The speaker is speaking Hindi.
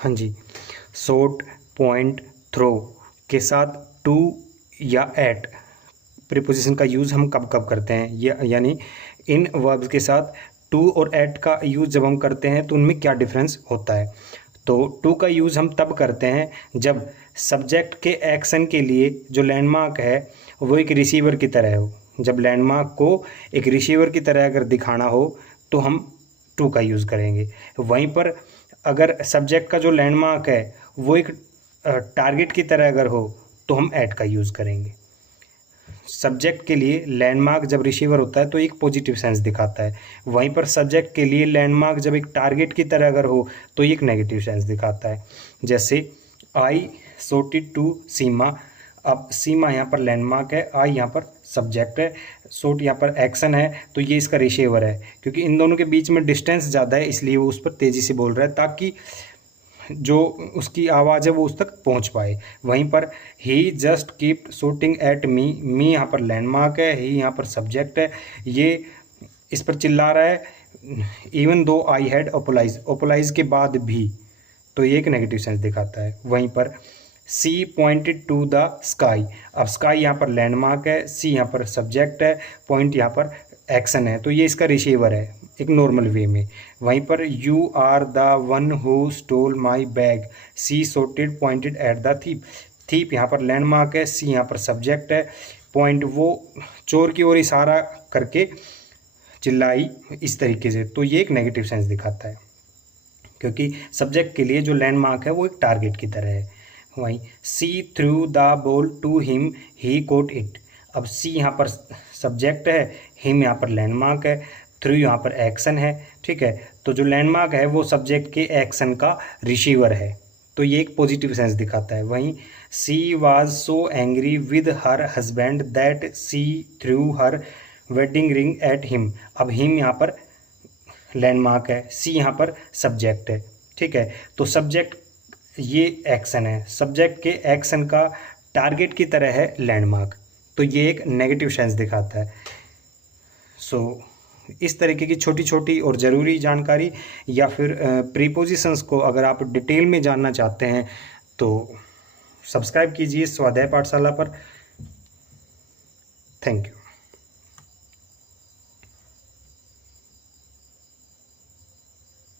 हाँ जी, शॉट, पॉइंट, थ्रो के साथ टू या एट प्रीपोजिशन का यूज़ हम कब कब करते हैं, यानी इन वर्ब्स के साथ टू और एट का यूज़ जब हम करते हैं तो उनमें क्या डिफरेंस होता है। तो टू का यूज़ हम तब करते हैं जब सब्जेक्ट के एक्शन के लिए जो लैंडमार्क है वो एक रिसीवर की तरह हो। जब लैंडमार्क को एक रिसीवर की तरह अगर दिखाना हो तो हम टू का यूज़ करेंगे। वहीं पर अगर सब्जेक्ट का जो लैंडमार्क है वो एक टारगेट की तरह अगर हो तो हम एट का यूज़ करेंगे। सब्जेक्ट के लिए लैंडमार्क जब रिसीवर होता है तो एक पॉजिटिव सेंस दिखाता है, वहीं पर सब्जेक्ट के लिए लैंडमार्क जब एक टारगेट की तरह अगर हो तो एक नेगेटिव सेंस दिखाता है। जैसे आई सोटेड टू सीमा, अब सीमा यहाँ पर लैंडमार्क है, आई यहाँ पर सब्जेक्ट है, सोट यहाँ पर एक्शन है, तो ये इसका रिसीवर है। क्योंकि इन दोनों के बीच में डिस्टेंस ज़्यादा है इसलिए वो उस पर तेज़ी से बोल रहा है ताकि जो उसकी आवाज़ है वो उस तक पहुंच पाए। वहीं पर ही just keep shooting at me, me यहाँ पर लैंडमार्क है, ही यहाँ पर सब्जेक्ट है, ये इस पर चिल्ला रहा है। इवन दो आई हैड ओपोलाइज, ओपोलाइज के बाद भी, तो ये एक नेगेटिव सेंस दिखाता है। वहीं पर सी पॉइंटेड टू द स्काई, अब स्काई यहाँ पर लैंडमार्क है, सी यहाँ पर सब्जेक्ट है, पॉइंट यहाँ पर एक्शन है, तो ये इसका रिसीवर है एक नॉर्मल वे में। वहीं पर you are the one who stole my bag, she shouted pointed at the thief, thief यहाँ पर लैंडमार्क है, सी यहाँ पर सब्जेक्ट है, पॉइंट वो चोर की ओर इशारा करके चिल्लाई इस तरीके से, तो ये एक नेगेटिव सेंस दिखाता है क्योंकि सब्जेक्ट के लिए जो लैंडमार्क है वो एक टारगेट की तरह है। वहीं she threw the ball to him, he caught it, अब सी यहाँ पर सब्जेक्ट है, हिम यहाँ पर लैंडमार्क है, थ्रू यहाँ पर एक्शन है, ठीक है। तो जो लैंडमार्क है वो सब्जेक्ट के एक्शन का रिसीवर है, तो ये एक पॉजिटिव सेंस दिखाता है। वहीं she was so angry with her husband that she threw her wedding ring at him, अब हिम यहाँ पर लैंडमार्क है, सी यहाँ पर सब्जेक्ट है, ठीक है। तो सब्जेक्ट ये एक्शन है, सब्जेक्ट के एक्शन का टारगेट की तरह है लैंडमार्क, तो ये एक नेगेटिव सेंस दिखाता है। इस तरीके की छोटी छोटी और ज़रूरी जानकारी या फिर प्रीपोजिशंस को अगर आप डिटेल में जानना चाहते हैं तो सब्सक्राइब कीजिए स्वाध्याय पाठशाला पर। Thank you.